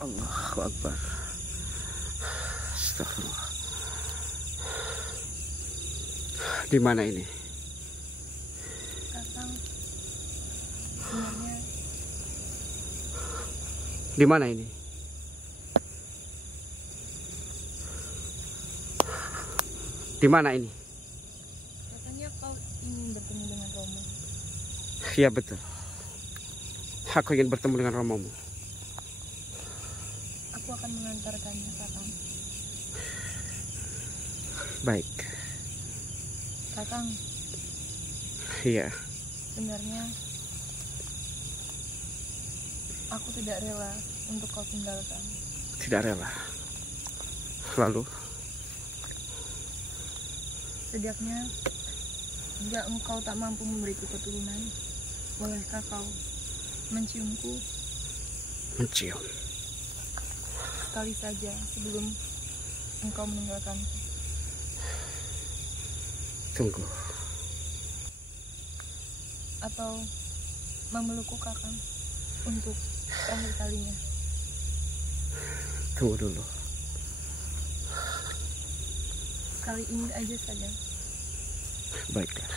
Allahu Akbar. Astagfirullah. Di mana ini? Kakang, sebenarnya Di mana ini? Di mana ini? katanya kau ingin bertemu dengan Romo. Iya betul. Aku ingin bertemu dengan romomu. Aku akan mengantarkannya, Kakang. Baik. Kakang, Iya. sebenarnya aku tidak rela untuk kau tinggalkan. Tidak rela. Lalu? Setidaknya, jika engkau tak mampu memberiku keturunan, bolehkah kau menciumku Mencium. sekali saja sebelum engkau meninggalkanku? Tunggu. Atau memelukku, Kakang, untuk terakhir kalinya? Tunggu dulu. Kali ini aja saja. Baiklah.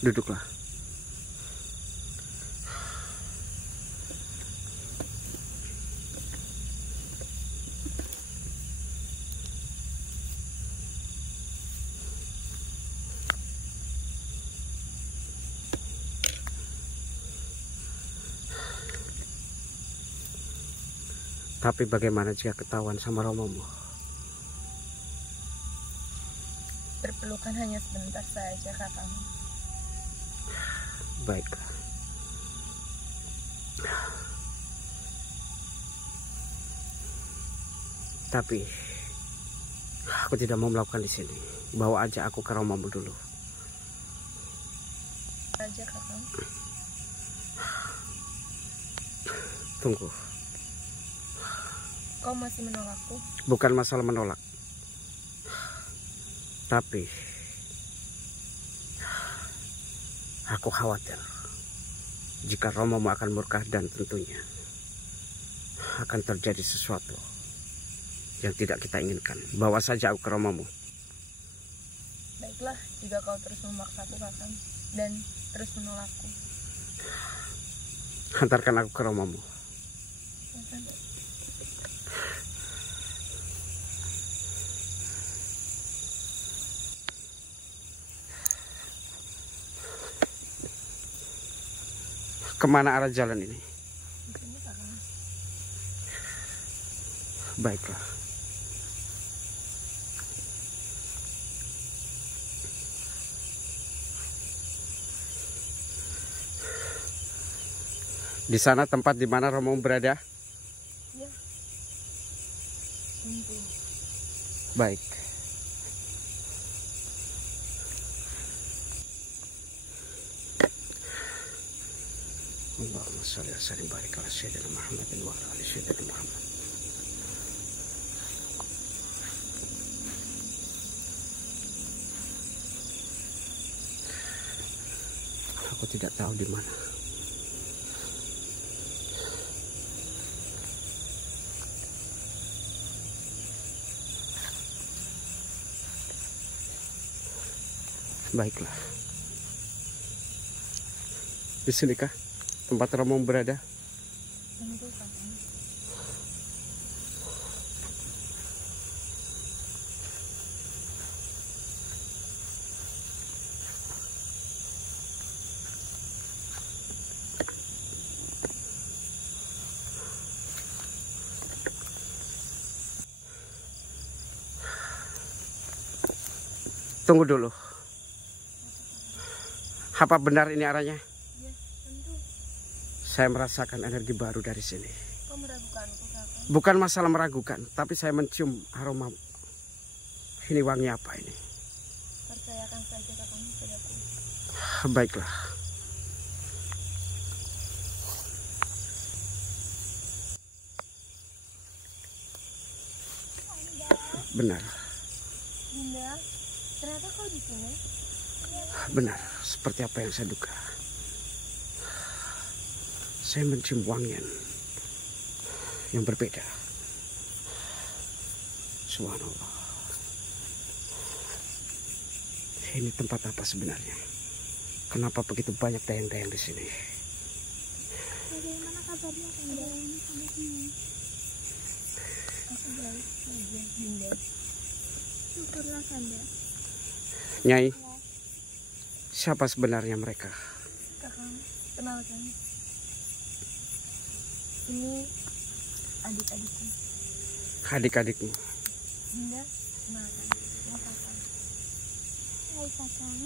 Duduklah. Tapi bagaimana jika ketahuan sama romomu? Berpelukan hanya sebentar saja, Kakang. Baiklah. Tapi aku tidak mau melakukan di sini. Bawa aja aku ke romomu dulu. Saja, Kakang. Tunggu. Kau masih menolakku? Bukan masalah menolak. Tapi aku khawatir jika romomu akan murka dan tentunya akan terjadi sesuatu yang tidak kita inginkan. Bawa saja aku ke romomu. Baiklah, jika kau terus memaksaku, Kakang, dan terus menolakku. Hantarkan aku ke romomu. Kakang. Kemana arah jalan ini? Ini, Kakang. Baiklah. Di sana tempat di mana romomu berada? Ya. Tentu. Baik. Allahumma sholli wa sallim barik ala sayyidina Muhammadin wa ala ali sayyidina Muhammad. Aku tidak tahu di mana. Baiklah. Di sinikah tempat romomu berada? Tentu, Kakang. Tunggu dulu. Apa benar ini arahnya? Ya, tentu. Saya merasakan energi baru dari sini. Kau meragukanku, Kakang? Bukan masalah meragukan, tapi saya mencium aroma. Ini wangi apa ini? Percayakan saja, Kakang, padaku. Baiklah. Benar. Bunda, ternyata kau di sini. Benar, seperti apa yang saya duga. Saya mencium wangian. yang berbeda. Subhanallah. Ini tempat apa sebenarnya? Kenapa begitu banyak dayang-dayang di sini? Bagaimana kabarnya Kanda? Aku baik saja, Bunda. Syukurlah Kanda. Nyai, siapa sebenarnya mereka? Kakang, kenalkan. Ini adik-adikku. Adik-adikmu. Bunda, kenalkan. Kakang. Hai Kakang.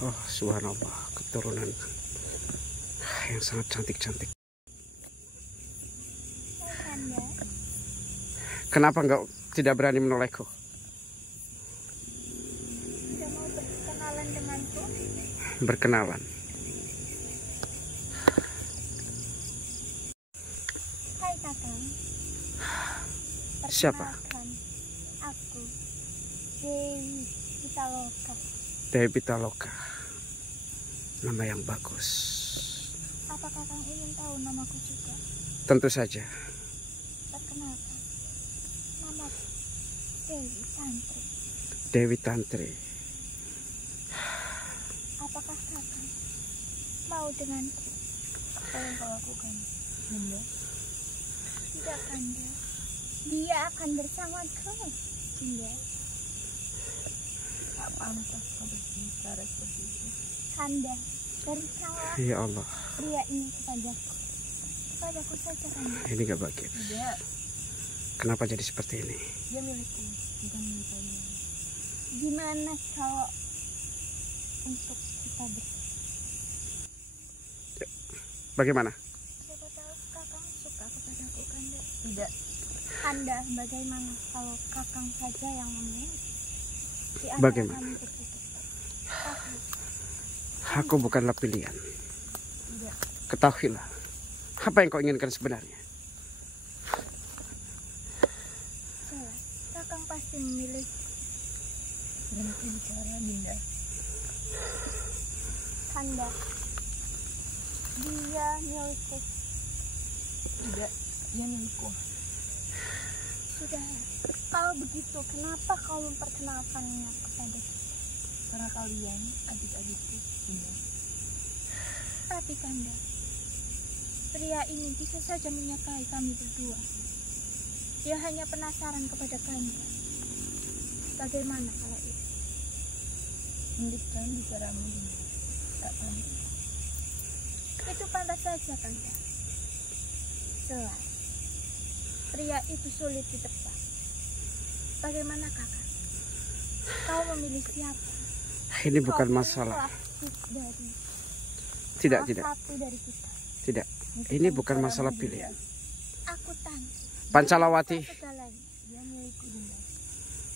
Oh, subhanallah, keturunan yang sangat cantik-cantik. Hai Kanda. Kenapa enggak tidak berani menolehku? Sudah mau berkenalan denganku? Berkenalan. Hai Kakang. Siapa? Perkenalkan, aku Dewi Pitaloka. Dewi Pitaloka. Nama yang bagus. Apa Kakang ingin tahu namaku juga? Tentu saja. Perkenalkan, nama Dewi Tantri. Dewi Tantri. Apakah Kakang mau denganku? Apa yang kau lakukan, Bunda? Tidak Kanda. Dia akan bersamaku, Bunda. Tak pantas kau berbicara seperti itu. Kanda, berikanlah Ya Allah, pria ini kepadaku. Kepadaku saja Kanda. ini gak baik. Tidak, Kenapa jadi seperti ini? dia milikku, bukan milik kalian. Gimana kalau untuk kita Bagaimana? siapa tahu Kakang suka kepadaku Kanda? Tidak. Kanda, bagaimana kalau Kakang saja yang memilih? Di antara Bagaimana? kami bertiga. Tapi Aku bukanlah pilihan. tidak. Ketahuilah, apa yang kau inginkan sebenarnya? Jelas, Kakang pasti memilih. Berhenti bicara, Dinda. Kanda, dia milikku. Tidak, dia milikku. Sudah, kalau begitu, kenapa kau memperkenalkannya kepada kita? Karena kalian adik-adikku, Dinda. Tapi Kanda, pria ini bisa saja menyukai kami berdua. Dia hanya penasaran kepada Kanda. Bagaimana kalau itu? Hentikan bicaramu, Dinda. Tak pantas. Itu pantas saja, Kanda. Jelas, pria itu sulit ditebak. Bagaimana Kakak? Kau memilih siapa? Ini bukan Kau masalah. pilihlah dari Tidak, salah tidak, satu dari kita. tidak. Ini bukan masalah pilihan. Aku tanya. Pancalawati, Segalanya. Dia milikku, Dinda.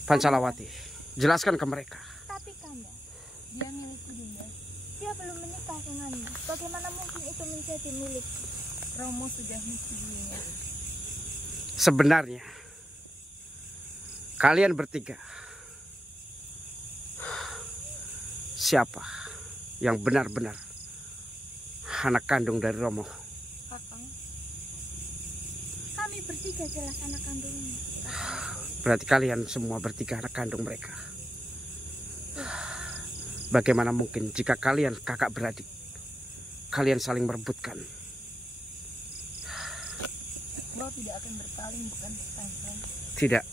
Pancalawati, jelaskan ke mereka. Tapi Kanda, dia milikku, Dinda. Dia belum menikah dengannya. Bagaimana mungkin itu menjadi milik? Romo sudah menyusuinya. Sebenarnya, kalian bertiga, siapa yang benar-benar anak kandung dari Romo? Kakang, kami bertiga jelas anak kandungnya. Berarti kalian semua bertiga anak kandung mereka. Bagaimana mungkin jika kalian kakak beradik, kalian saling merebutkan? Kau tidak akan berpaling, bukan bertanya. Tidak.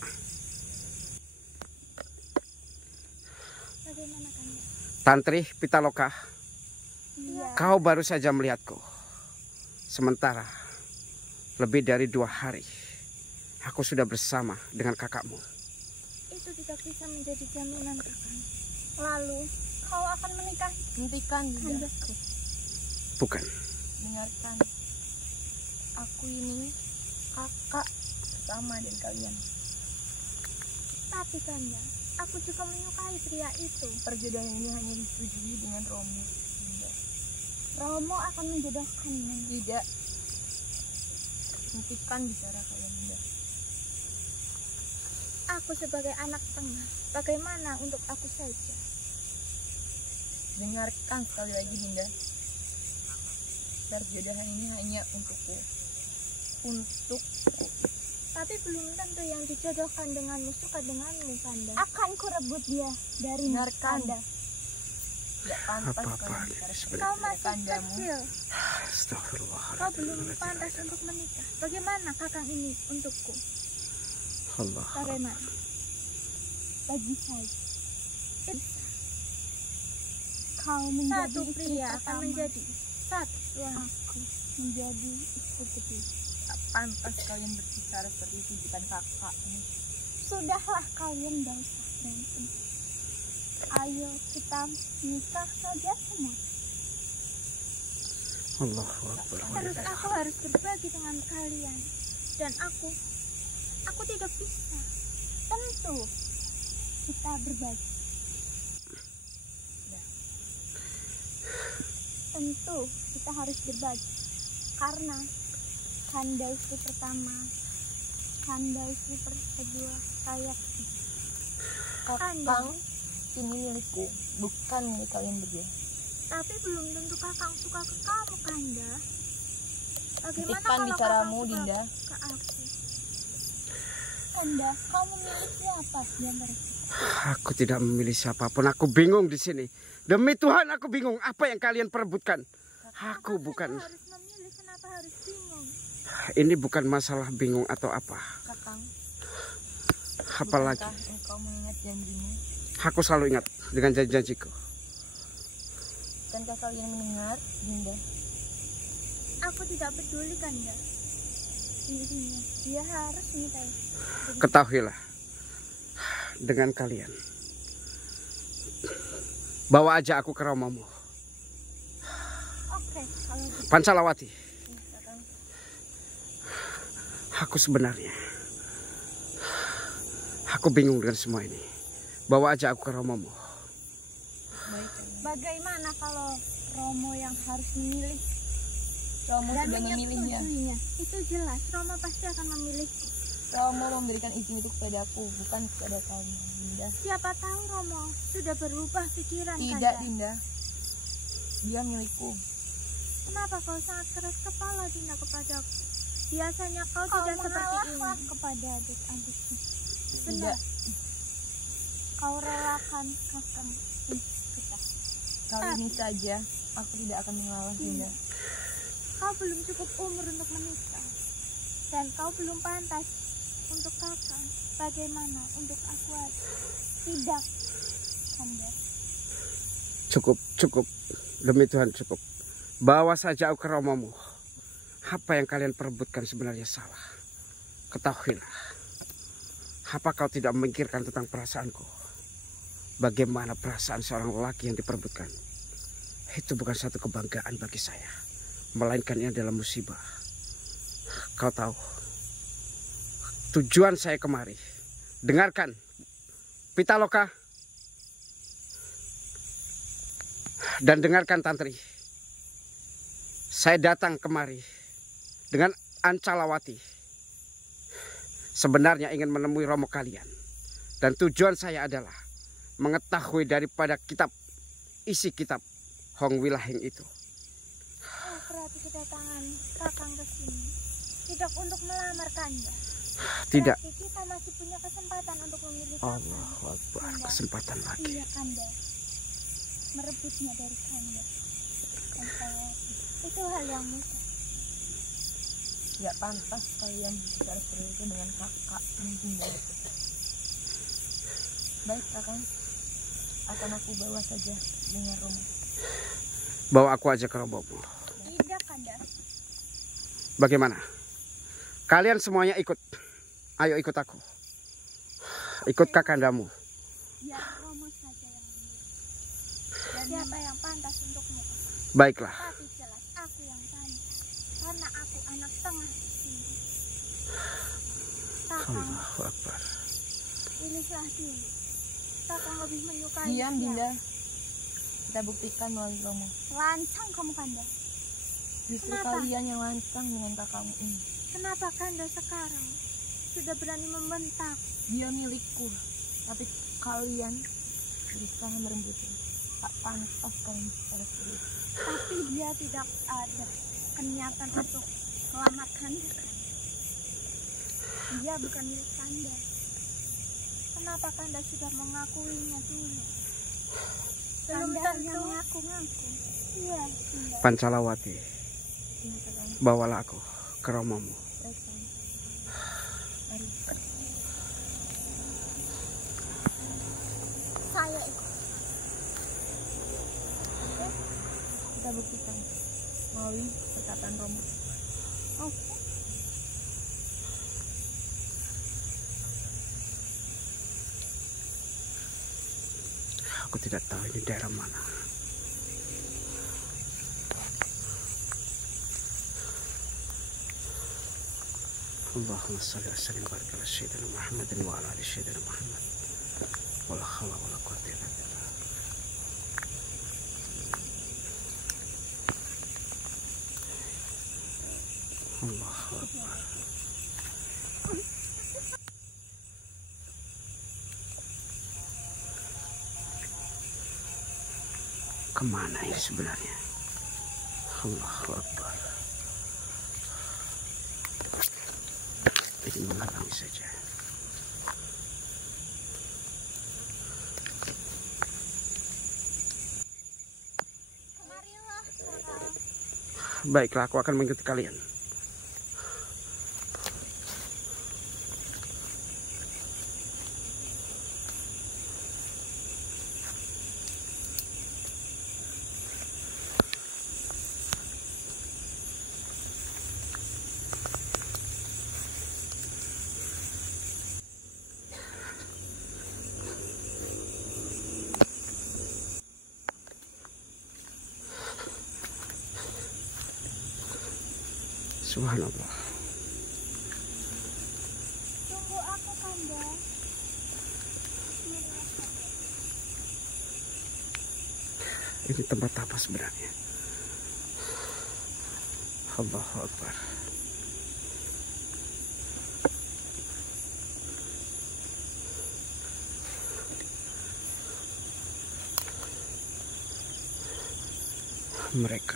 Bagaimana Kanda? Tantri Pitaloka, Iya. kau baru saja melihatku. Sementara lebih dari 2 hari, aku sudah bersama dengan kakakmu. Itu tidak bisa menjadi jaminan Kakang. Lalu kau akan menikahi? Hentikan Kandaku. Bukan. Dengarkan. Aku ini kakak bersama dengan kalian. Tapi Kanda, aku juga menyukai pria itu. Perjodohan ini hanya disetujui dengan Romo. Tidak. Romo akan menjodohkannya. Tidak. Hentikan bicara kalian, Dinda. Aku sebagai anak tengah, bagaimana untuk aku saja? Dengarkan sekali lagi, Dinda. Perjodohan ini hanya untukku. untukku. Tapi belum tentu yang dijodohkan denganmu suka denganmu, Kanda. Akan kurebut dia dari Kanda. Tidak pantas Apa-apa Kau masih kecil. Astagfirullah. Kau belum pantas untuk menikah. Bagaimana kakang ini untukku? Allah. Bagaimana? Bagi saya, kau menjadi satu pria akan menjadi satu suami. Aku menjadi istri kedua. Tak pantas kalian berbicara seperti itu di depan kakak. Sudahlah kalian, gak usah berantem. Ayo kita nikah saja semua. Allahu Akbar. Terus aku harus berbagi dengan kalian. Dan aku tidak bisa. Tentu kita berbagi. Tentu kita harus berbagi. Karena Kanda istri pertama, Kanda istri kedua, kayak Kakang ini milikku, bukan milik kalian berdua. Tapi belum tentu kakang suka ke kamu, Kanda. Bagaimana Hentikan kalau bicaramu, kakang suka Dinda. ke aku? Kanda, kamu milih siapa di antara kita? Aku tidak memilih siapapun. Aku bingung di sini. Demi Tuhan aku bingung. Apa yang kalian perebutkan? Aku bukan. Harus memilih, kenapa harus bingung? Ini bukan masalah bingung atau apa. Kakang, Apalagi bukankah engkau mengingat janjimu? aku selalu ingat dengan janji-janjiku. Bukankah kalian mendengar, Dinda? Aku tidak peduli, Kanda. Intinya, dia harus menikahi. Ketahuilah dengan kalian. Bawa aja aku ke romamu, Oke, kalau gitu. Pancalawati. Kakang, Aku sebenarnya aku bingung dengan semua ini. Bawa aja aku ke romamu. baik kalian. Bagaimana kalau Romo yang harus memilih Romo dan sudah memilihnya. menyetujuinya? Itu jelas, Romo pasti akan memilih. Romo memberikan izin itu kepadaku, bukan kepada kalian, Dinda. Siapa tahu Romo sudah berubah pikiran, Tidak, Kanda. Dinda. Dia milikku. Kenapa kau sangat keras kepala, Dinda, kepadaku? Biasanya kau tidak seperti ini kepada adik-adikmu. Benar. Tidak. Kau relakan kakang kita. Kali ini saja aku tidak akan mengalah, Dinda. Kau belum cukup umur untuk menikah. Dan kau belum pantas untuk kakang. Bagaimana untuk aku? Tidak, Kanda. Cukup. Demi Tuhan cukup. Bawa saja aku ke romamu. Apa yang kalian perebutkan sebenarnya salah. Ketahuilah. Apa kau tidak memikirkan tentang perasaanku? Bagaimana perasaan seorang lelaki yang diperebutkan? Itu bukan satu kebanggaan bagi saya. Melainkan ini adalah musibah. Kau tahu, tujuan saya kemari. Dengarkan, Pitaloka. Dan dengarkan Tantri. Saya datang kemari dengan Ancalawati. Sebenarnya ingin menemui romo kalian. Dan tujuan saya adalah mengetahui daripada isi kitab Hong Wilahing itu. Oh, berarti kedatangan kakang ke sini tidak untuk melamar Kanda. Tidak. Berarti kita masih punya kesempatan untuk memilih Allahu Akbar, Kanda. kesempatan lagi. Iya, Kanda. Merebutnya dari Kanda. Dan saya, itu hal yang mudah. Tidak pantas kalian bicara seperti itu dengan kakak dan Dinda. Baik, Kakang. Akan aku bawa saja dengan Romo. Bawa aku aja ke romomu. Tidak, Kanda. Bagaimana? Kalian semuanya ikut. Ayo ikut aku. Ikut kakandamu. Biar Romo saja yang memilih. Dan siapa yang pantas untukmu? Baiklah. Tapi jelas aku yang pantas. Karena aku anak tengah di sini. Kakang, Allahu Akbar. pilihlah dulu. Kakang lebih menyukai Diam, siapa? Dinda. Kita buktikan melalui Romo. Lancang kamu, Kanda. Justru Kenapa? kalian yang lancang dengan kakakmu ini. Kenapa Kanda sekarang sudah berani membentak? Dia milikku, tapi kalian berusaha merebutnya. Tak pantas kalian bicara seperti itu. Tapi dia tidak ada niatan untuk melamar Kanda, Kanda. Dia bukan milik Kanda. Kenapa Kanda sudah mengakuinya dulu? Belum tentu mengaku-ngaku. Iya, Bunda. Pancalawati, bawalah aku ke romomu. Baik, Kang. Mari. Saya ikut. Kita buktikan melalui perkataan Romo. Oke. Aku tidak tahu ini daerah mana. Allahumma shalli wa sallim wa barik ala sayyidina Muhammadin wa ala ali sayyidina Muhammad. Wala hawla wala quwwata illa billah. Allahu Akbar. Kemana ini sebenarnya? Allahu Akbar. Ini menghalangi saja. Kemarilah, Kakak. Baiklah, aku akan mengikuti kalian. Subhanallah. Tunggu aku, Kanda. Ini tempat apa sebenarnya? Allahu Akbar. Mereka.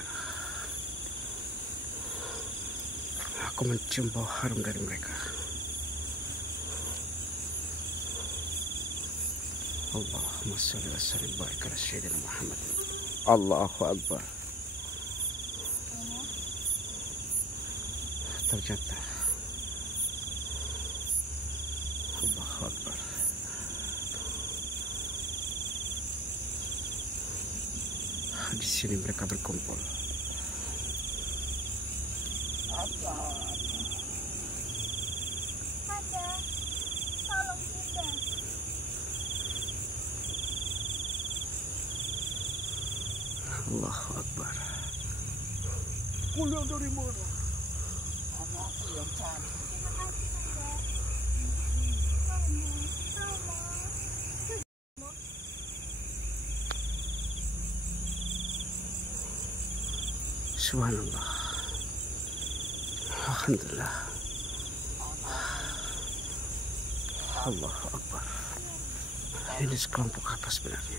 Aku mencium bau harum dari mereka. Allahumma shalli wa sallim wa barik ala sayyidina Muhammad. Allahu Akbar. Ternyata Allahu Akbar. Di sini mereka berkumpul. Kanda, tolong Bunda. Allahu Akbar. Kalian dari mana? Anakku yang cantik. Terima kasih, Kanda. Romo. Subhanallah. Alhamdulillah. Allahu Akbar. Ini sekelompok apa sebenarnya?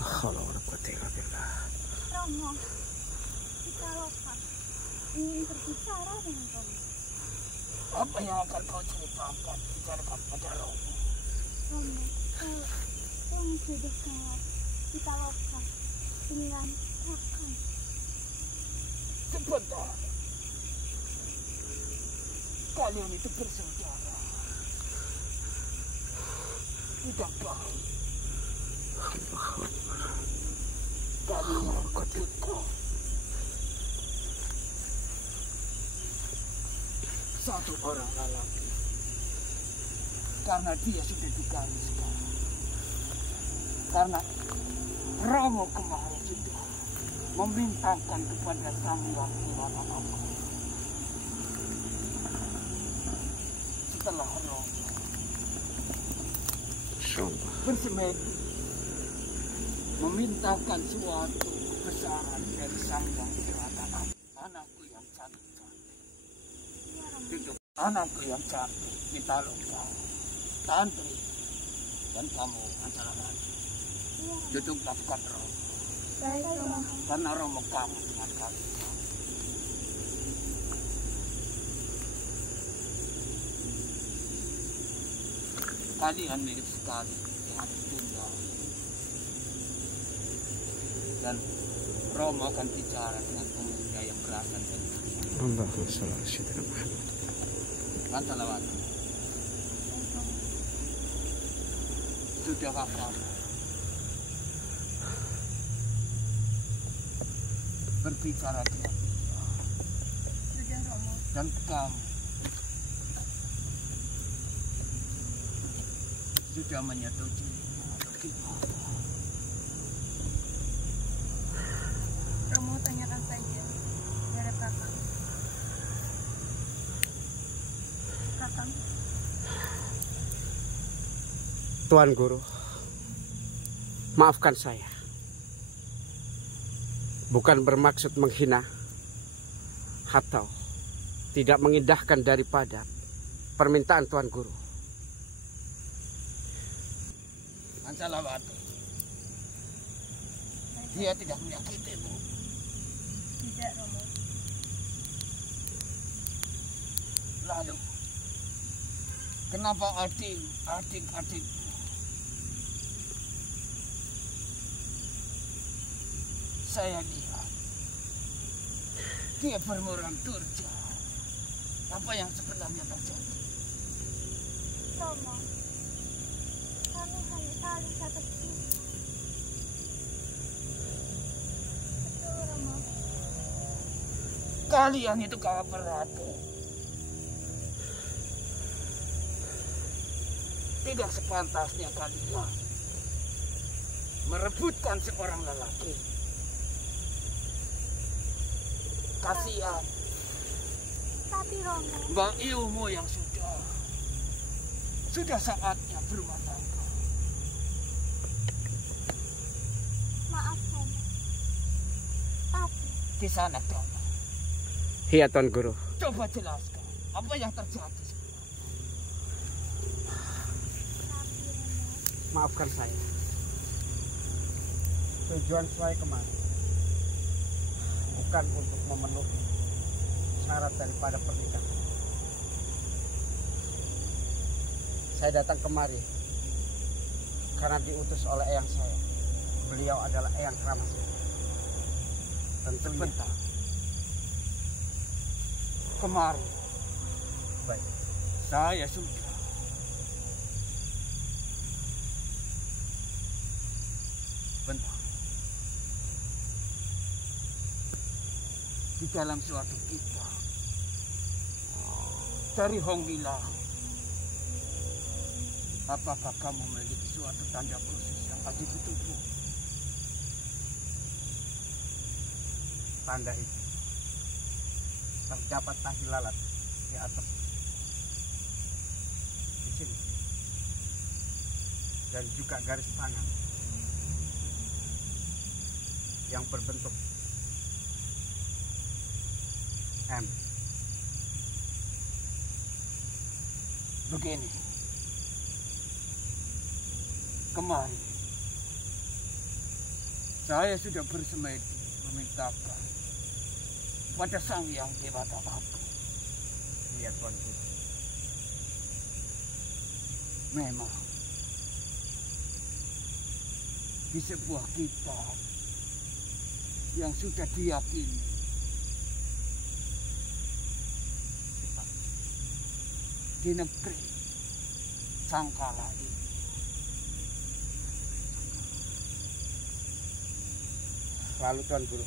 La haula wala quwwata illa billah. Romo, kita lupa ingin berbicara dengan Romo. Apa yang akan kau ceritakan? Bicarakan pada Romo. Romo, kalau Romo sudah keluar, kita lupa dengan Kakak. Sebentar. Kalian itu bersaudara. Tidak baik. Allahu Akbar. Kalian berduka. Satu orang lelaki. Karena dia sudah digali sekarang. Karena Romo kemarin sudah membintangkan kepada Sang Hyang Kirana Agung. Setelah Romo Insyaallah. bersemedi memintakan suatu kebesaran dari Sang Hyang Kirana Agung. Anakku yang cantik-cantik. Duduk. Anakku yang cantik, kita lupa. Tantri dan kamu antara lagi. Duduklah dekat Romo. Baik, Romo. Karena Romo kamu dengan kami. kalian mirip sekali dengan Bunda. Dan Romo akan bicara dengan pemuda yang berasal dari kalian. Allahumma sholli ala sayyidina Muhammad. Pansalawat. Sudah kamu berbicara dengan dia. Sudah, Romo. Dan kamu sudah menyetujui atau gimana? Romo, tanyakan saja dari Kakang. Kakang, Tuan Guru, maafkan saya. Bukan bermaksud menghina atau tidak mengindahkan daripada permintaan Tuan Guru. Pansalawati, dia tidak menyakitimu. tidak, Romo. Lalu, kenapa adik-adik saya lihat dia bermuram durja? Apa yang sebenarnya terjadi? Romo, kami hanya saling jatuh cinta. Betul, Romo. Kalian itu kalah berarti. Tidak sepantasnya kalian merebutkan seorang lelaki. Kasihan Tapi, Romo, Mbak ilmu yang sudah saatnya berumah tangga. maaf, Romo. Tapi, Di sana kamu, Iya Tuan Guru. coba jelaskan apa yang terjadi. Romo, Maafkan saya. Tujuan saya kemari bukan untuk memenuhi syarat daripada pernikahan. Saya datang kemari karena diutus oleh eyang saya. Beliau adalah Eyang Kramasena. Tentunya. Sebentar. Kemarin Baik. saya sudah bentar. Di dalam suatu kitab dari Hongila, apakah kamu memiliki suatu tanda khusus yang ada di tubuh? Tanda itu terdapat tahi lalat di atas di sini dan juga garis tangan yang berbentuk M. Begini, kemarin saya sudah bersemedi memintakan pada Sang Yang Dewata Agung. Iya Tuan Guru. Memang di sebuah kitab yang sudah diyakini di negeri Sangkala ini, Lalu Tuan Guru,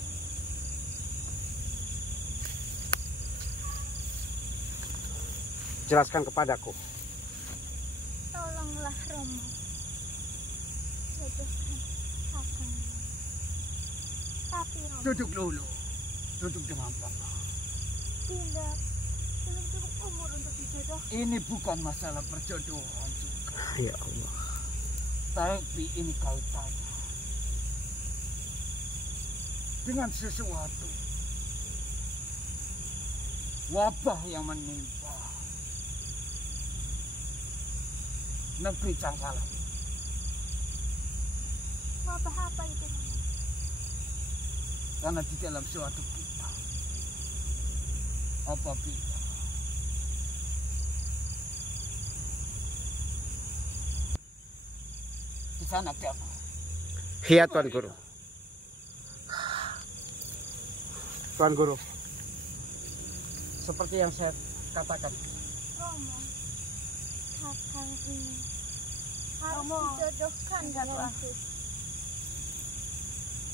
jelaskan kepadaku. tolonglah, Romo. Jelaskan Kakang. Tapi, Romo, duduk dulu, duduk dengan tenang. tidak. Belum cukup umur untuk dijodoh. Ini bukan masalah perjodohan juga, Ya Allah. tapi ini kaitannya dengan sesuatu wabah yang menimpa negeri Sangkala. Wabah apa itu, Romo? Karena di dalam suatu kitab, apabila Kisanak Dama. Iya Tuan Guru. Tuan Guru, seperti yang saya katakan. Romo, kakang ini harus dijodohkan denganku.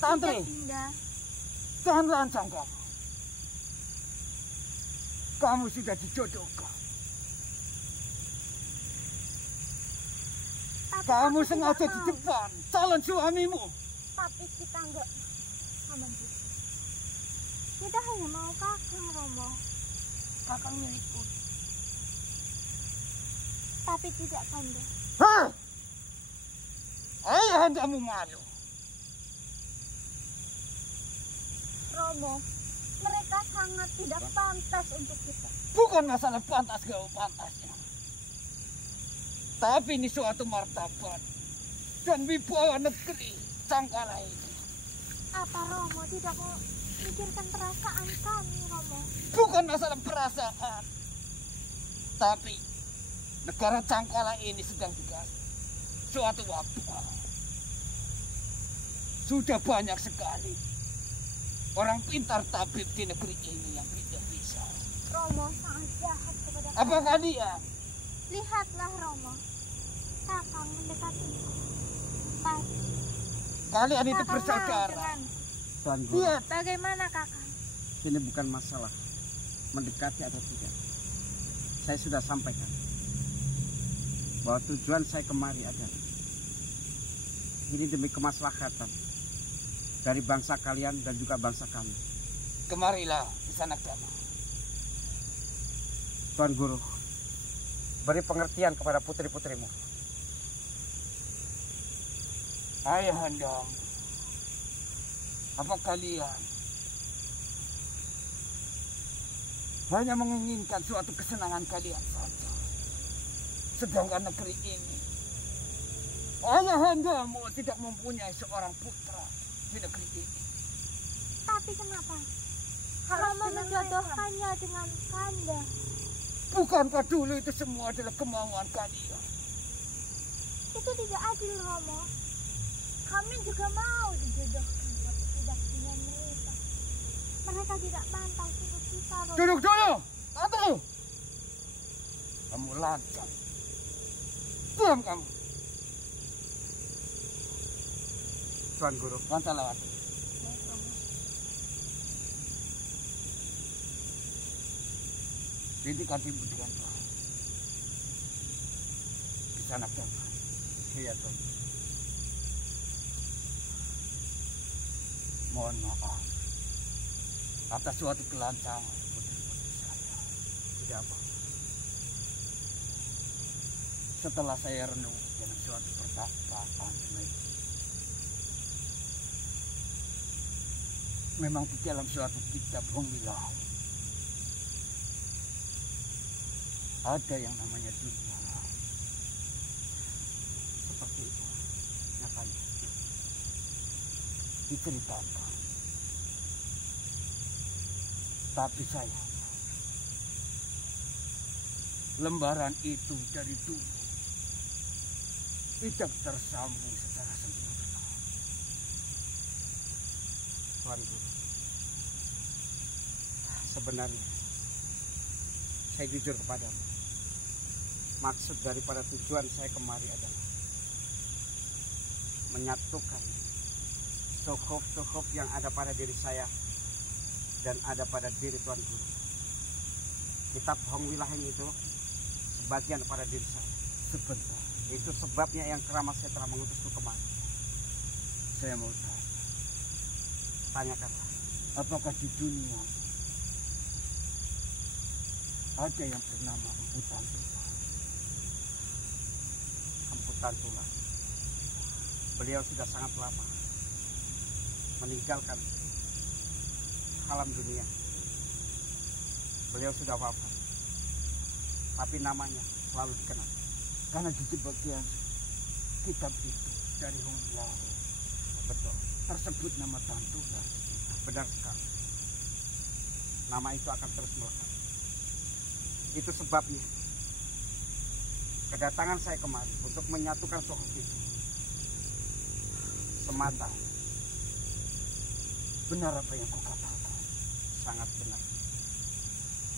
Tantri, Bunda, jangan lancang kamu. Kamu sudah dijodohkan. tapi Kamu aku sengaja tidak di mau. depan calon suamimu. Tapi kita enggak sama dia. Kita hanya mau kakang, Romo. Kakang milikku. Tapi tidak Kanda. Hah? Ayahandamu malu. Romo, mereka sangat tidak pantas untuk kita. Bukan masalah pantas gak pantasnya. Tapi ini suatu martabat dan wibawa negeri Cangkala ini. Apa Romo tidak mau pikirkan perasaan kami, Romo? Bukan masalah perasaan. Tapi negara Cangkala ini sedang dikasih suatu wabah. Sudah banyak sekali orang pintar tabib di negeri ini yang tidak bisa. Romo sangat jahat kepada kami. Apakah dia? Lihatlah Romo, kakang mendekatiku. Pasti Kalian itu kakang mau bersaudara. dengan. Tuan Guru, Dia Bagaimana kakang? ini bukan masalah mendekati atau tidak. Saya sudah sampaikan bahwa tujuan saya kemari adalah ini demi kemaslahatan dari bangsa kalian dan juga bangsa kami. kemarilah Kisanak Dama. Tuan Guru, beri pengertian kepada putri-putrimu. Ayahandamu, apa kalian hanya menginginkan suatu kesenangan kalian saja? Sedangkan negeri ini, ayahandamu tidak mempunyai seorang putra di negeri ini. Tapi kenapa Romo menjodohkannya dengan Kanda? Bukankah dulu itu semua adalah kemauan kalian? Itu tidak adil, Romo. Kami juga mau dijodohkan, tapi tidak dengan mereka. Mereka tidak pantas untuk kita, Romo. Duduk dulu, Tantri. Kamu lancang. Diam kamu. Tuan Guru, Lansalawati. Didik adikmu dengan baik. Kisanak Dama. iya Tuan. Mohon maaf atas suatu kelancangan putri-putri saya. Tidak apa. Setelah saya renung dalam suatu perkataan memang di dalam suatu kitab Humilah ada yang namanya dunia. Seperti itu. Nyatanya. Diceritakan. Tapi saya lembaran itu dari dulu tidak tersambung secara sempurna. Tuan Guru, sebenarnya saya jujur kepadamu. Maksud daripada tujuan saya kemari adalah menyatukan suhuf-suhuf yang ada pada diri saya dan ada pada diri Tuan Guru. Kitab Hongwilaheng itu sebagian pada diri saya. Sebentar, Itu sebabnya yang keramat saya telah mengutusku kemari. saya mau tanya, Tanyakanlah. apakah di dunia ada yang bernama Empu Tantula? Empu Tantula. Beliau sudah sangat lama meninggalkan alam dunia. Beliau sudah wafat. Tapi namanya selalu dikenal. Karena di bagian kitab itu dari Humilah Betul. tersebut nama Tantula. Benar sekali. Nama itu akan terus melekat. Itu sebabnya kedatangan saya kemari untuk menyatukan suhuf itu. semata. Benar apa yang kukatakan? Sangat benar.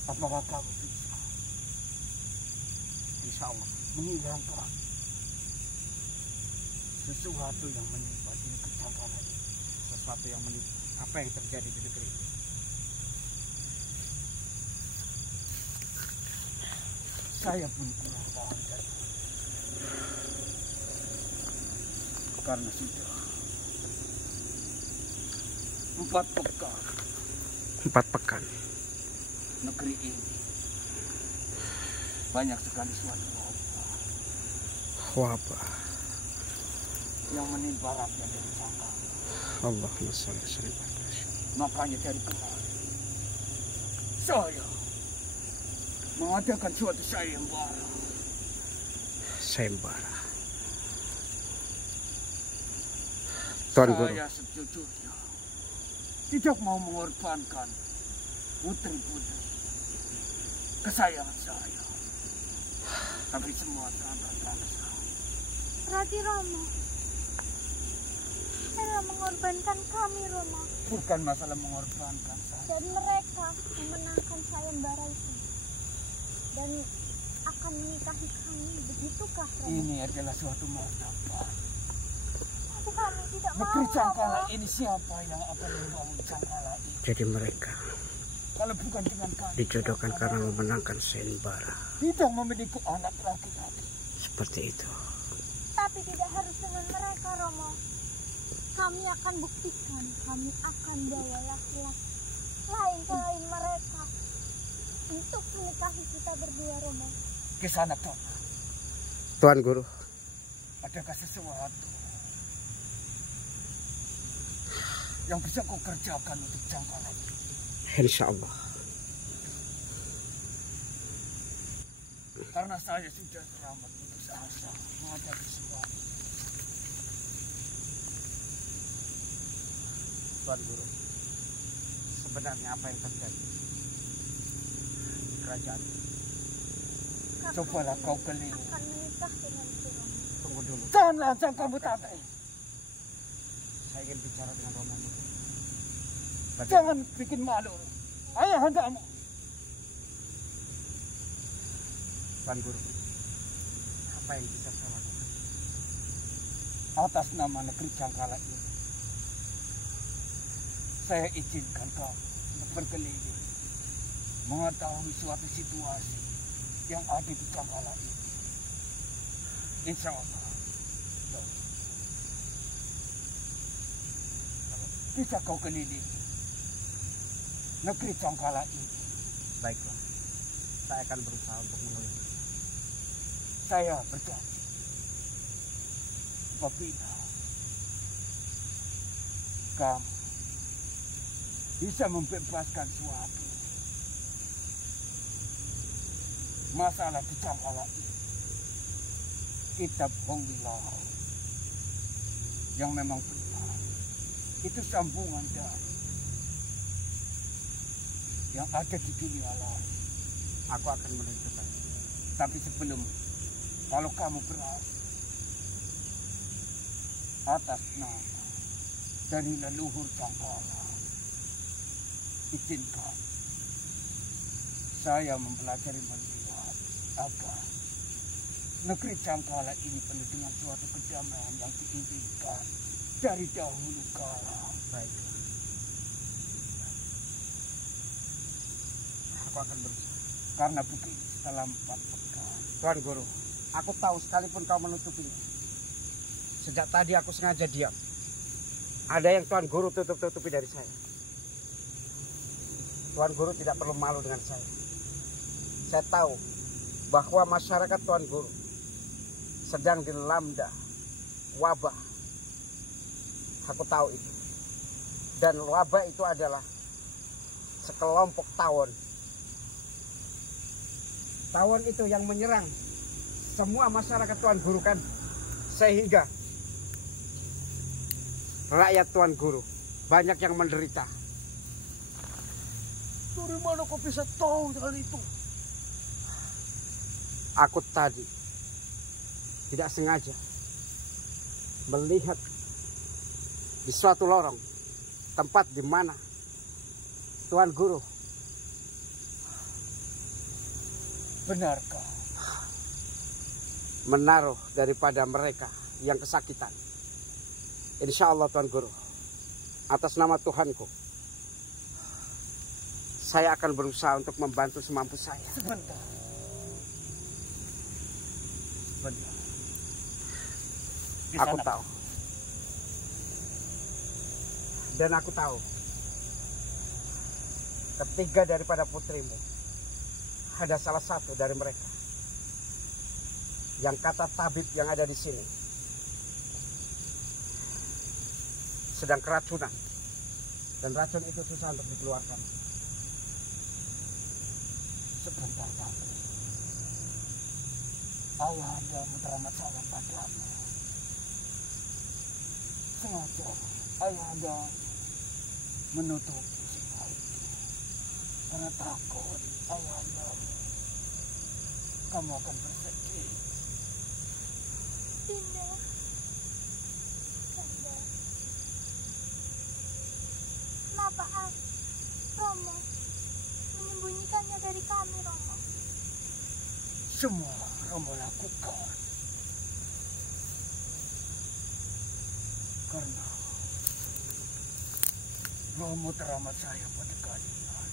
Apakah kamu bisa Insya Allah. menghilangkan sesuatu yang menimpa di negeri Cangkala ini? Sesuatu yang menimpa. Apa yang terjadi di negeri ini? Saya pun kurang paham karena sudah 4 pekan 4 pekan. negeri ini banyak sekali suatu Wabah. yang menimpa rakyat dari Cangkala. Allahumma sholli wa sallim. Makanya dari kemarin saya mengadakan suatu sayembara. Sayembara. Tuan Guru, Saya sejujurnya tidak mau mengorbankan putri-putri kesayangan saya. Tapi semua terpaksa. Berarti Romo rela mengorbankan kami, Romo. Bukan masalah mengorbankan saya. Dan mereka memenangkan sayembara itu. Dan akan menikahi kami, begitukah, Romo? Ini adalah suatu martabat. Tapi kami tidak mau, Negeri Cangkala Romo. ini siapa yang akan membangun Cangkala ini? jadi mereka Kalau bukan dengan kami. dijodohkan karena memenangkan sayembara. Tidak memiliki anak laki-laki. Seperti itu. Tapi tidak harus dengan mereka, Romo. Kami akan buktikan, kami akan bawa laki-laki lain selain mereka untuk menikahi kita berdua, Romo. Ke sana, Tom. Tuan Guru, Adakah sesuatu yang bisa kau kerjakan untuk Cangkala ini? insya Allah. Karena saya sudah teramat putus asa menghadapi semua. Tuan Guru, sebenarnya apa yang terjadi di kerajaan? Kakak Cobalah kau keliling. akan menikah dengan si Romo. Tunggu dulu, Jangan lancang kamu tata. saya ingin bicara dengan Romo. Jangan bikin malu. Ayah hendamu. Tuan Guru, apa yang bisa saya lakukan? Atas nama negeri Cangkala ini, saya izinkan kau untuk berkeliling mengetahui suatu situasi yang ada di Cangkala ini. Insya Allah. Bisa kau keliling negeri Cangkala ini. Baiklah, saya akan berusaha untuk mengelilingi. Saya berjanji apabila kamu bisa membebaskan suatu masalah di Cangkala ini, kitab Hongwilah yang memang benar itu sambungan dari yang ada di dunia lain. Aku akan menunjukkan. Tapi sebelum, kalau kamu berhasil atas nama dari leluhur Cangkala, izinkan saya mempelajari melihat agar negeri Cangkala ini penuh dengan suatu kedamaian yang diinginkan dari dahulu kala. Baiklah. Aku akan berusaha. Karena begini, setelah 4 pekan, Tuan Guru, aku tahu sekalipun kau menutupinya. Sejak tadi aku sengaja diam. Ada yang Tuan Guru tutup-tutupi dari saya. Tuan Guru tidak perlu malu dengan saya. Saya tahu bahwa masyarakat Tuan Guru sedang dilanda wabah. Aku tahu itu. Dan wabah itu adalah sekelompok tawon. Tawon itu yang menyerang semua masyarakat Tuan Guru kan. Sehingga rakyat Tuan Guru banyak yang menderita. dari mana kau bisa tahu hal itu? Aku tadi tidak sengaja melihat di suatu lorong, tempat di mana Tuan Guru Benarkah? menaruh daripada mereka yang kesakitan. Insya Allah Tuan Guru, atas nama Tuhanku, saya akan berusaha untuk membantu semampu saya. Sebentar. Aku tahu. Dan aku tahu, ketiga daripada putrimu, ada salah satu dari mereka yang kata tabib yang ada di sini sedang keracunan, dan racun itu susah untuk dikeluarkan. Sebentar, Tapi. Ayahanda teramat sayang padamu. Sengaja ayahanda menutupi semua itu karena takut ayahanda kamu akan bersedih. Dinda, Kanda, kenapa Romo menyembunyikannya dari kami, Romo? Semua Romo lakukan karena Romo teramat sayang pada kalian.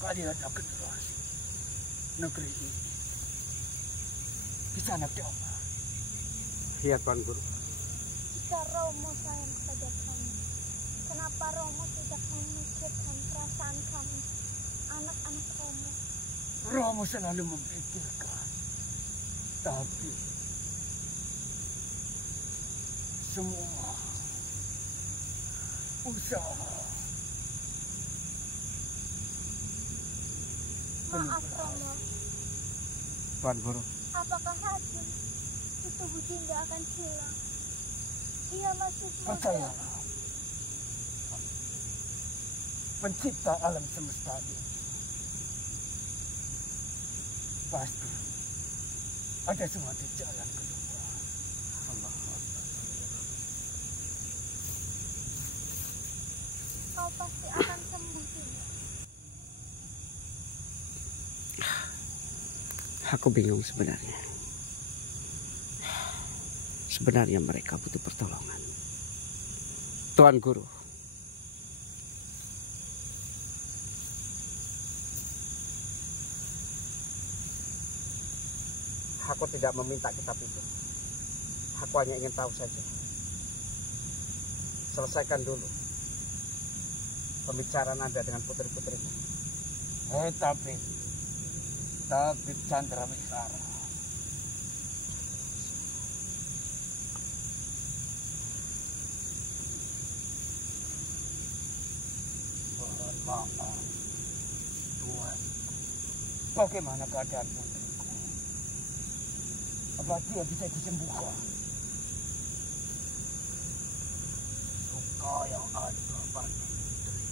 Kalianlah generasi negeri ini. Di sana Dama. Iya Tuan Guru. Jika Romo sayang kepada kami, kenapa Romo tidak memikirkan perasaan kami, anak-anak Romo? Romo selalu memikirkan, tapi semua usaha Maaf Romo, Tuan Guru, apakah racun di tubuh Dinda akan hilang? Dia masih muda. percayalah, pencipta alam semesta ini pasti ada suatu jalan keluar. Kau pasti akan sembuh, Dinda. aku bingung sebenarnya. Sebenarnya mereka butuh pertolongan. Tuan Guru, aku tidak meminta kitab itu. Aku hanya ingin tahu saja. Selesaikan dulu pembicaraan Anda dengan putri-putrimu. Tapi Chandra Mihara. Mohon maaf, Tuan. Bagaimana keadaan putriku? Apa dia bisa disembuhkan? Luka yang ada pada putri.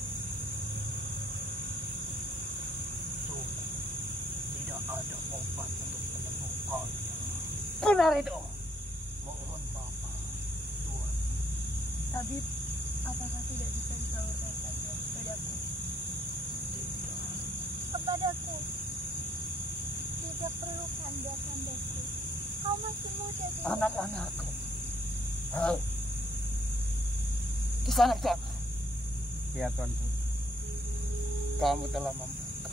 Sungguh tidak ada obat untuk menyembuhkannya. Benar itu. Mohon maaf, Tuan. Tabib, apakah tidak bisa disalurkan saja padaku? Tidak. Kepadaku, tidak perlu Kandaku. Kau masih muda, Dinda. Anak-anakku. Hei. Kisanak jangan. Ya Tuan Guru. Kamu telah membuka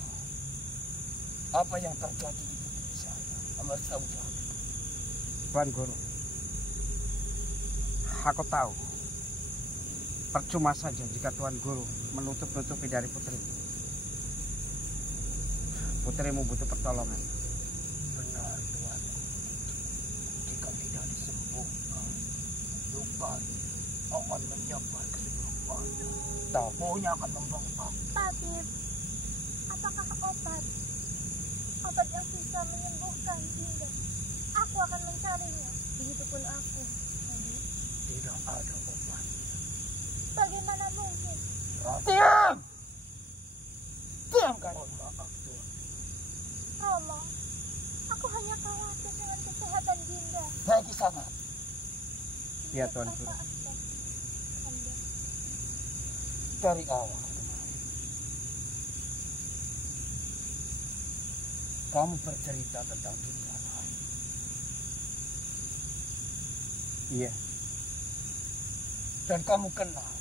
apa yang terjadi di putri saya sama saudara. Tuan Guru, aku tahu percuma saja jika Tuan Guru menutup-nutupi dari putrimu. Putrimu butuh pertolongan. Benar, Tuan. Jika tidak disembuhkan, luka akan menyebar ke seluruh badan. Tamunya akan membengkak. Tabib, apakah obat yang bisa menyembuhkan Dinda? Aku akan mencarinya. Begitupun aku, Tabib. Tidak ada obat. Bagaimana mungkin? Diam! Diam kan? Maaf, Tuan. Romo, aku hanya khawatir dengan kesehatan Dinda. Saya di sana. Ya Tuan Guru. Apa-apa, Kanda. Dari awal kemarin kamu bercerita tentang dunia lain. Iya. Dan kamu kenal.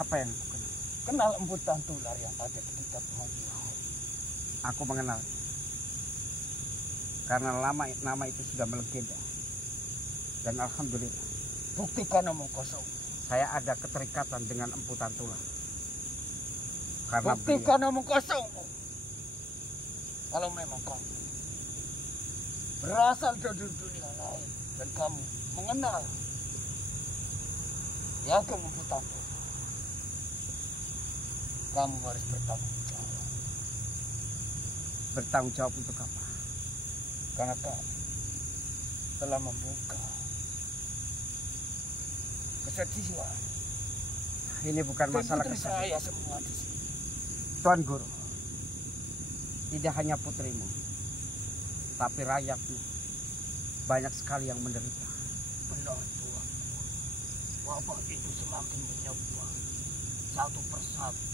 Apa yang aku kenal? Kenal Empu Tantular yang ada di kitab Monyau. Aku mengenal. Karena nama itu sudah melegenda. Dan alhamdulillah, Buktikan omong kosong. saya ada keterikatan dengan Empu Tantular. Karena Buktikan omong kosong. Kalau memang kamu berasal dari dunia lain dan kamu mengenal Ageng Empu Tantular, kamu harus bertanggung jawab. bertanggung jawab untuk apa? Karena kamu telah membuka kesedihan. Ini bukan masalah putri kesalahan. saya semua di sini. Tuan Guru, tidak hanya putrimu, tapi rakyatmu banyak sekali yang menderita. Benar Tuan Guru. Wabah itu semakin menyebar. Satu persatu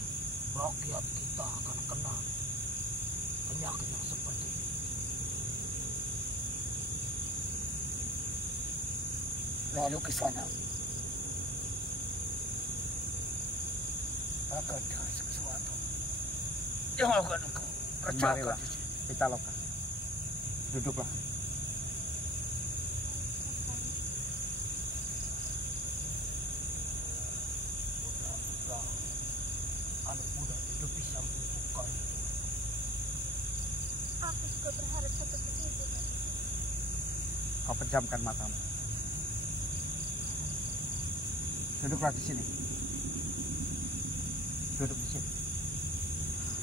rakyat kita akan kena penyakit yang seperti ini. Lalu ke sana akan ada sesuatu yang akan engkau kerjakan Marilah, di sini. Pitaloka. Duduklah. Mudah-mudahan anak muda itu bisa membuka itu. Aku juga berharap seperti itu. Kau pejamkan matamu. Duduklah di sini. Duduk di sini.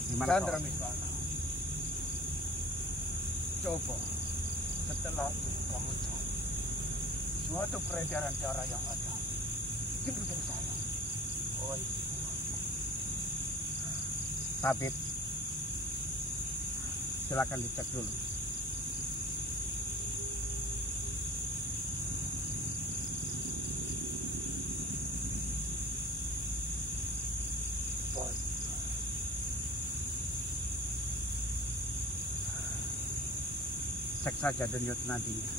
Gimana Chandra kau? Miswana, coba setelah itu kamu cari suatu peredaran darah yang ada di putri saya. Oh Tabib, silakan dicek dulu. baik. Cek saja denyut nadinya.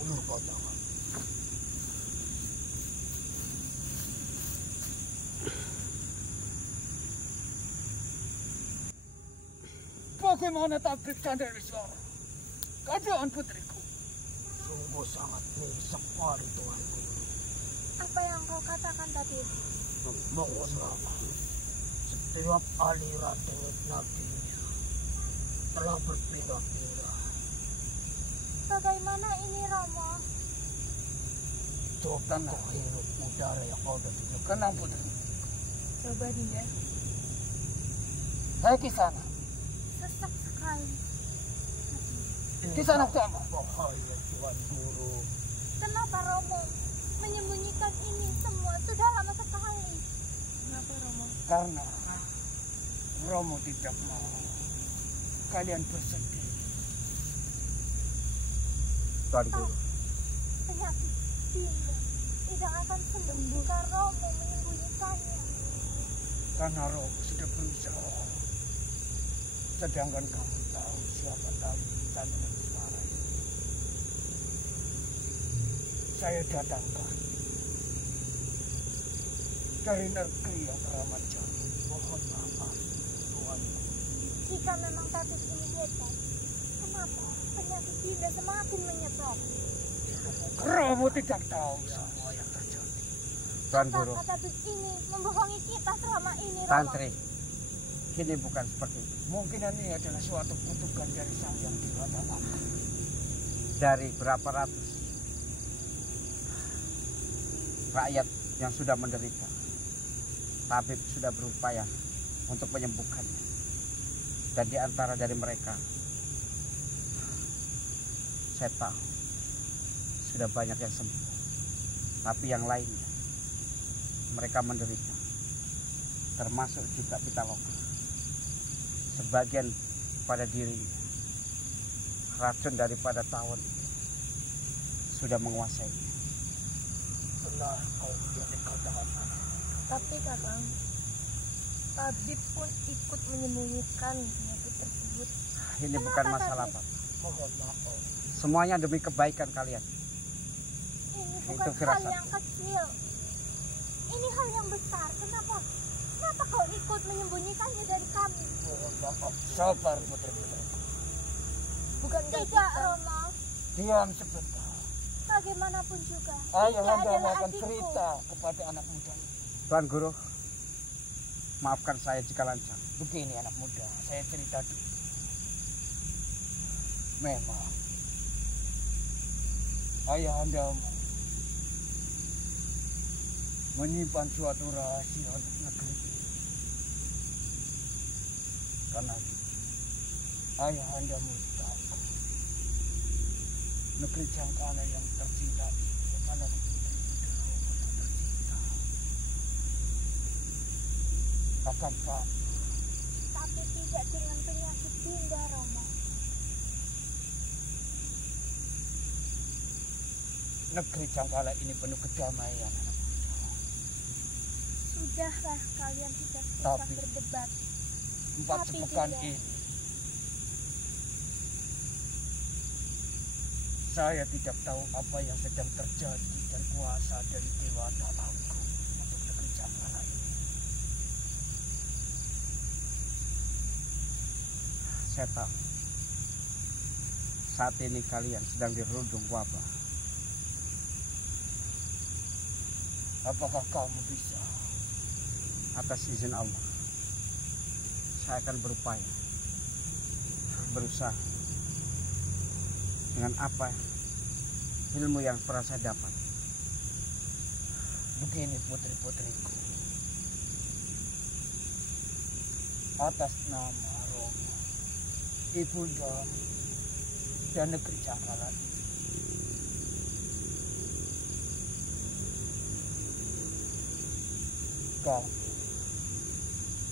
Ulur kau jangan. Bagaimana tabib Chandra Miswana? Keadaan putriku sungguh sangat buruk sekali Tuan Guru. Apa yang kau katakan tadi? Mohon maaf, setiap aliran denyut nadinya telah berpindah-pindah. Bagaimana ini, Romo? Coba kau hirup udara yang ada di kenang putri. Coba Dinda. Hai Kisana, Sesak sekali. Kisana kamu. Bahaya Tuan Guru. Kenapa Romo menyembunyikan ini semua sudah lama sekali? Kenapa Romo? Karena Romo tidak mau kalian bersedih. Tuan Guru, Penyakit Dinda tidak akan sembuh jika Romo menyembunyikannya. Karena Romo sudah berusaha. Sedangkan kamu tahu siapa tahu Chandra Miswana itu. Saya datangkan dari negeri yang teramat jauh. Mohon maaf, Tuhan. Jika memang tabib ini hebat, kenapa penyakit Dinda semakin menyebar? Romo tidak tahu semua yang terjadi. Tuan Guru, Apakah tabib ini membohongi kita selama ini, Romo? Tantri, kini bukan seperti itu. Mungkin ini adalah suatu kutukan dari Sang Yang Dewa Batara. Dari berapa ratus rakyat yang sudah menderita, tabib sudah berupaya untuk menyembuhkannya. Dan di antara dari mereka, saya tahu sudah banyak yang sembuh. Tapi yang lainnya, mereka menderita. Termasuk juga Pitaloka. Sebagian pada dirinya, racun daripada tawon itu sudah menguasainya. benar kau yang dikatakan anak. Tapi Kakang, tabib pun ikut menyembunyikan penyakit tersebut. Ini bukan masalah, Pak. Mohon maaf. Semuanya demi kebaikan kalian. Ini Itu bukan hal firasat. yang kecil. Ini hal yang besar. Kenapa kau ikut menyembunyikannya dari kami? Mohon maaf. Sabar putri-putriku. Bukan Tidak, Romo. Diam sebentar. Bagaimanapun juga. Ayah dia anda adalah akan adikku. cerita kepada anak muda ini. Tuan Guru, maafkan saya jika lancang. Begini anak muda, saya cerita dulu. Memang ayah andamu menyimpan suatu rahasia untuk negeri ini. Karena ayah andamu tahu negeri Cangkala yang tercinta ini adalah putri-putri Romo yang tercinta. Akan Pak, Tapi tidak dengan penyakit Dinda, Romo. negeri Cangkala ini penuh kedamaian anak muda. Sudahlah, kalian tidak usah Tapi- berdebat. 4 Tapi sepekan tidak. ini saya tidak tahu apa yang sedang terjadi dan kuasa dari Dewata Agung untuk negeri Cangkala ini. Saya tahu. Saat ini kalian sedang dirundung wabah. Apakah kamu bisa? Atas izin Allah, saya akan berusaha dengan apa ilmu yang pernah saya dapat. Begini putri-putriku, atas nama Roma, Ibunda dan negeri Cangkala ini, kamu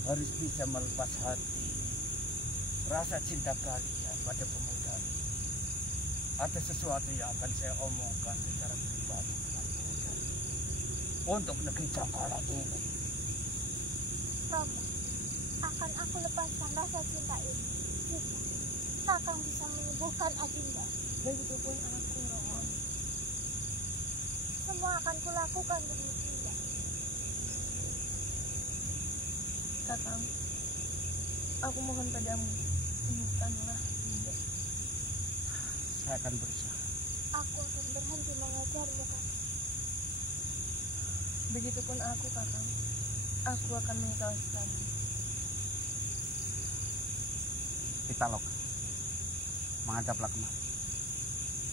harus bisa melepas hati rasa cinta kalian pada pemuda ini. Ada sesuatu yang akan saya omongkan secara pribadi dengan pemuda ini untuk negeri Cangkala ini. Romo, akan aku lepaskan rasa cinta ini jika Kakang bisa menyembuhkan Adinda. Begitupun aku, Romo. Semua akan kulakukan demi Dinda. Kakang, aku mohon padamu, sembuhkanlah Dinda. Saya akan berusaha. Aku akan berhenti mengajarmu, Kakang. Begitupun aku, Kakang. Aku akan mengikhlaskanmu. Pitaloka, menghadaplah kemari.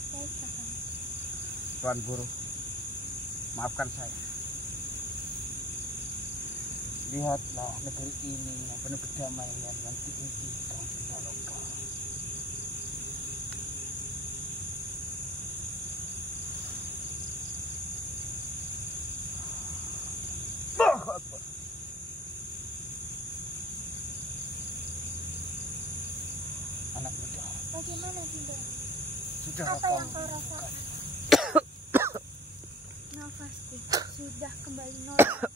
Baik, Kakang. Tuan Guru, maafkan saya. Lihatlah negeri ini yang penuh kedamaian yang diimpikan Pitaloka. Anak muda, Bagaimana, Dinda? sudah Apa kamu yang kau menemukan? rasakan? Nafasku sudah kembali normal.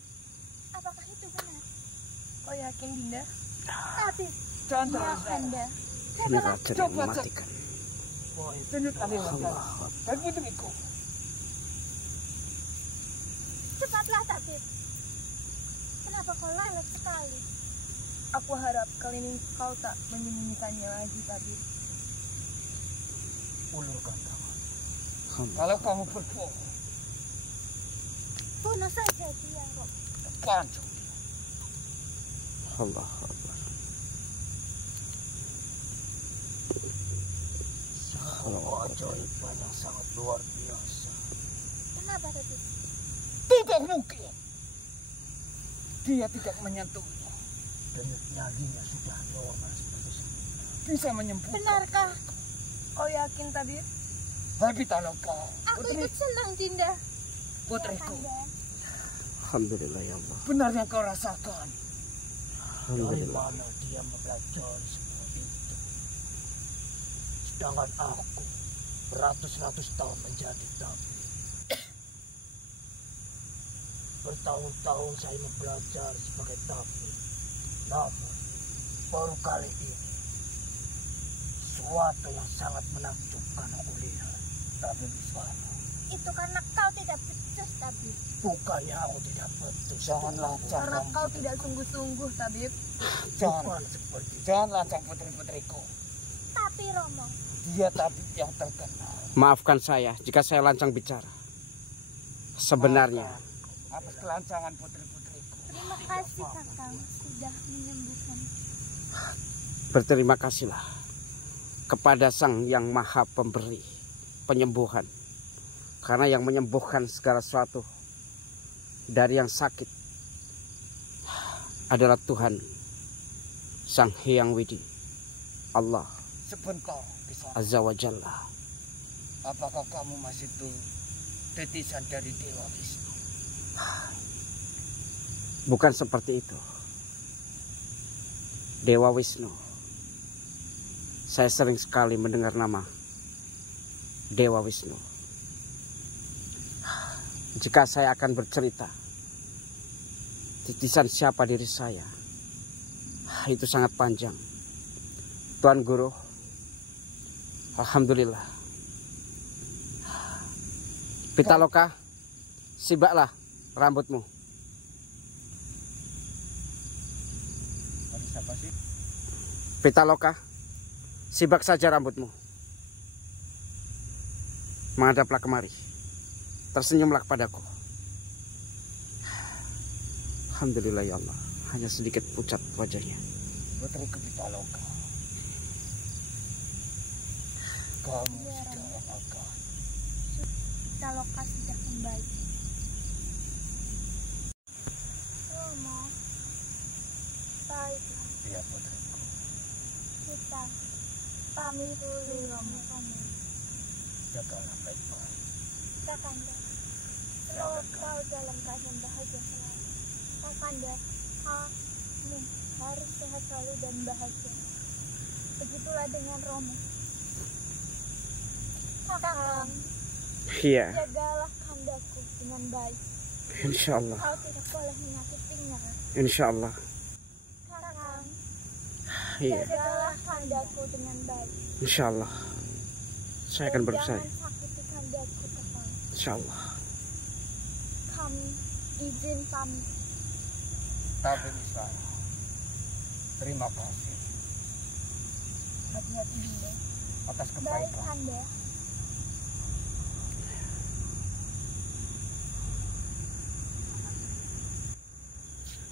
Apakah itu benar? Kau yakin, Dinda? Tapi, Chandra, ya, Kanda. Ini racun yang mematikan. boy, tunjuk aliran dan putriku. Cepatlah, Tabib. Kenapa kau lalai sekali? Aku harap kali ini kau tak menyembunyikannya lagi, Tabib. Ulurkan tangan. Hamba, Kalau kamu berbohong, Bunuh saja dia, Romo. pancung dia. Allah Akbar. Keajaiban yang sangat luar biasa. Kenapa, Tabib? Tidak mungkin. Dia tidak menyentuhnya. Dan naginya sudah normal seperti semula. Bisa menyembuhkan. Benarkah? Kau yakin, Tabib? Tapi Pitaloka, Aku ikut senang, Dinda. putriku, Ya, Kanda. Alhamdulillah ya Allah. benar yang kau rasakan. Dari Alhamdulillah. mana dia mempelajari semua itu? Sedangkan aku beratus-ratus tahun menjadi tabib. Bertahun-tahun saya belajar sebagai tabib. Namun, baru kali ini, sesuatu yang sangat menakjubkan aku lihat. Tabib Iswara. Itu karena kau tidak becus, Tabib. Bukannya aku tidak betul. Jangan lancang. Karena kau tidak sungguh-sungguh, Tabib. Jangan lancang putri-putriku. Tapi Romo, Dia tabib yang terkenal. Maafkan saya jika saya lancang bicara. Sebenarnya, Atas kelancangan putri-putriku. terima kasih Kakang sudah menyembuhkan. berterima kasihlah kepada Sang Yang Maha Pemberi penyembuhan. Karena yang menyembuhkan segala sesuatu dari yang sakit adalah Tuhan Sang Hyang Widi, Allah Sebentar, Kisah. Azza wa Jalla. Apakah kamu masih tuh titisan dari Dewa Wisnu? Bukan seperti itu. Dewa Wisnu. Saya sering sekali mendengar nama Dewa Wisnu. Jika saya akan bercerita titisan siapa diri saya, itu sangat panjang. Tuan Guru, alhamdulillah. Pitaloka, sibaklah rambutmu. Ada siapa sih? Pitaloka, sibak saja rambutmu. Menghadaplah kemari. Tersenyumlah kepadaku. Alhamdulillah ya Allah. Hanya sedikit pucat wajahnya. Putri Pitaloka. Kamu Ya, sudah Romo. amalkan. Pitaloka sudah kembali. Romo, baiklah. Ya putriku. Kita pamit dulu, Romo. Jagalah baik-baik. Kakanda, semoga kau dalam keadaan bahagia selalu. Kakanda, kamu harus sehat selalu dan bahagia. Begitulah dengan Romo. Kakang, Iya, jagalah kandaku dengan baik. insya Allah. Kau tidak boleh menyakitinya. Insya Allah. Kakang, Iya, jagalah kandaku dengan baik. insya Allah. Saya akan Dan berusaha. jangan sakiti kandaku, Kakang. Insya Allah. Kami izin pamit. Tapi Iswara, terima kasih Hati-hati, Bunda. atas Baik, kebaikan. Kanda.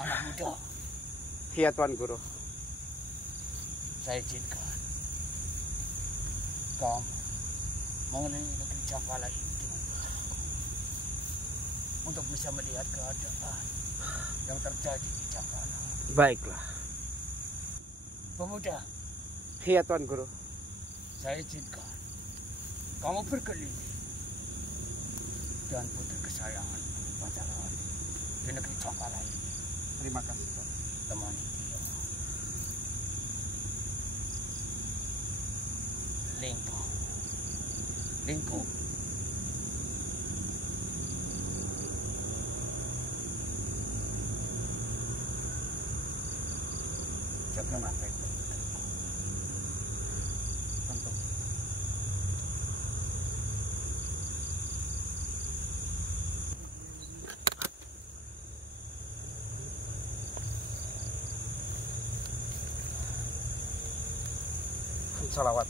Anak muda, Iya Tuan Guru. saya izinkan kamu mengenai negeri Cangkala ini dengan putraku untuk bisa melihat keadaan yang terjadi di Cangkala. Baiklah. Pemuda, Iya Tuan Guru. saya izinkan kamu berkeliling dan putri kesayangan Pancarani di negeri Cangkala ini. Terima kasih Tuan. Temani dia. Lingko. Jagalah baik-baik putriku. Tentu. Salawat.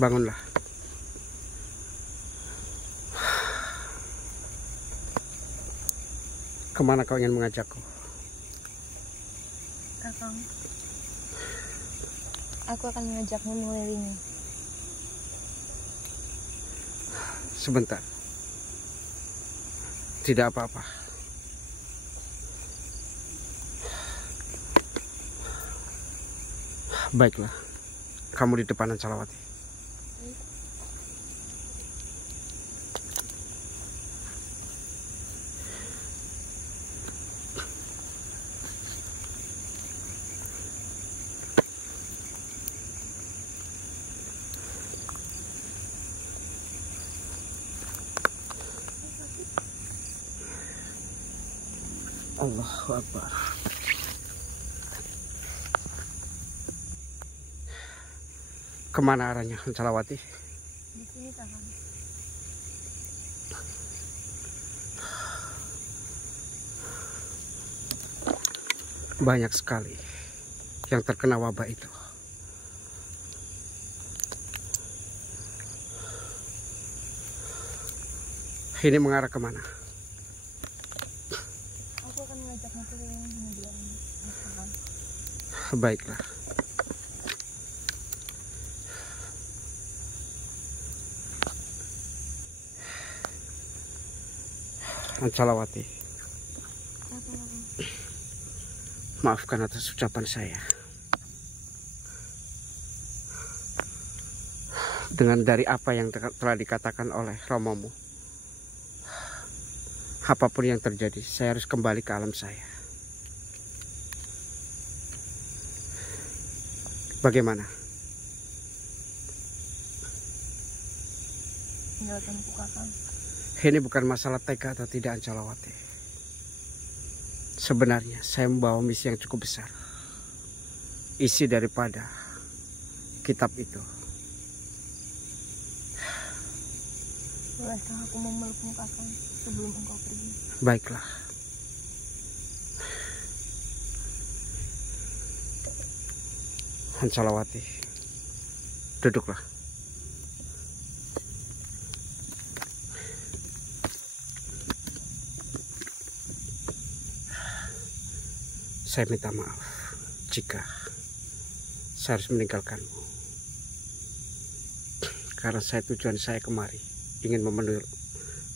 Bangunlah. Kemana kau ingin mengajakku? Kakang, aku akan mengajakmu mengelilingi. Sebentar. Tidak apa-apa. Baiklah. Kamu di depanan Salawati. Allahu Akbar. Kemana arahnya Hancalawati? Di sini Kakang. Banyak sekali yang terkena wabah itu. Ini mengarah kemana? Aku akan mengajaknya ke yang kemudian. Baiklah. Hancalawati, maafkan atas ucapan saya. Dengan dari apa yang telah dikatakan oleh romomu, apapun yang terjadi, saya harus kembali ke alam saya. Bagaimana? Tinggalkanku Kakang. Ini bukan masalah tega atau tidak Hancalawati. Sebenarnya saya membawa misi yang cukup besar. Isi daripada kitab itu. Bolehkah aku memelukmu Kakang sebelum engkau pergi? Baiklah. Hancalawati, duduklah. Saya minta maaf jika saya harus meninggalkanmu. Karena tujuan saya kemari ingin memenuhi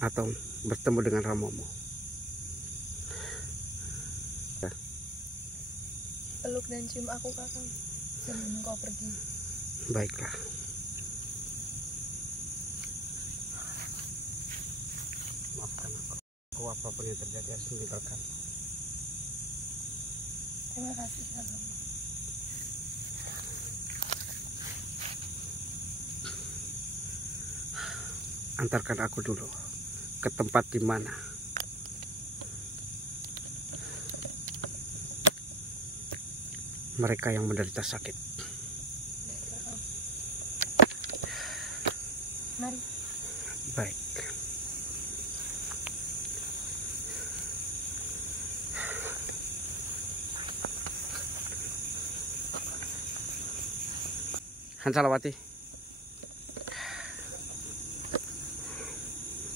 atau bertemu dengan romomu. Peluk dan cium aku Kakang sebelum engkau pergi. Baiklah. Maafkan aku apapun yang terjadi harus meninggalkan. Terima kasih Kakang. Antarkan aku dulu ke tempat di mana mereka yang menderita sakit. Mari. Baik. Hancalawati,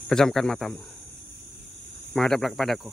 pejamkan matamu, menghadaplah kepadaku.